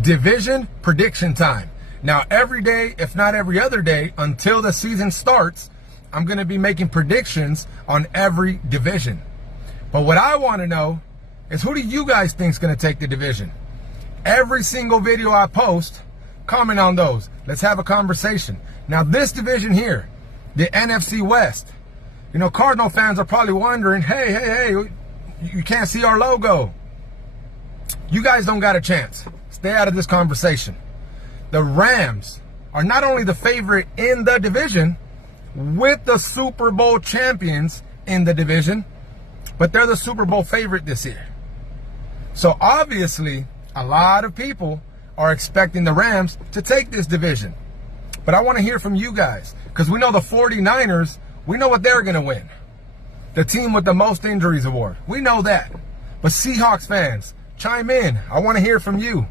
Division prediction time. Now, every day, if not every other day, until the season starts, I'm going to be making predictions on every division. But what I want to know is, who do you guys think is going to take the division? Every single video I post, comment on those. Let's have a conversation. Now, this division here, the NFC West, you know, Cardinal fans are probably wondering, hey, you can't see our logo. You guys don't got a chance. Stay out of this conversation. The Rams are not only the favorite in the division, with the Super Bowl champions in the division, but they're the Super Bowl favorite this year. So obviously, a lot of people are expecting the Rams to take this division. But I want to hear from you guys, because we know the 49ers, we know what they're going to win. The team with the most injuries award. We know that. But Seahawks fans, chime in. I want to hear from you.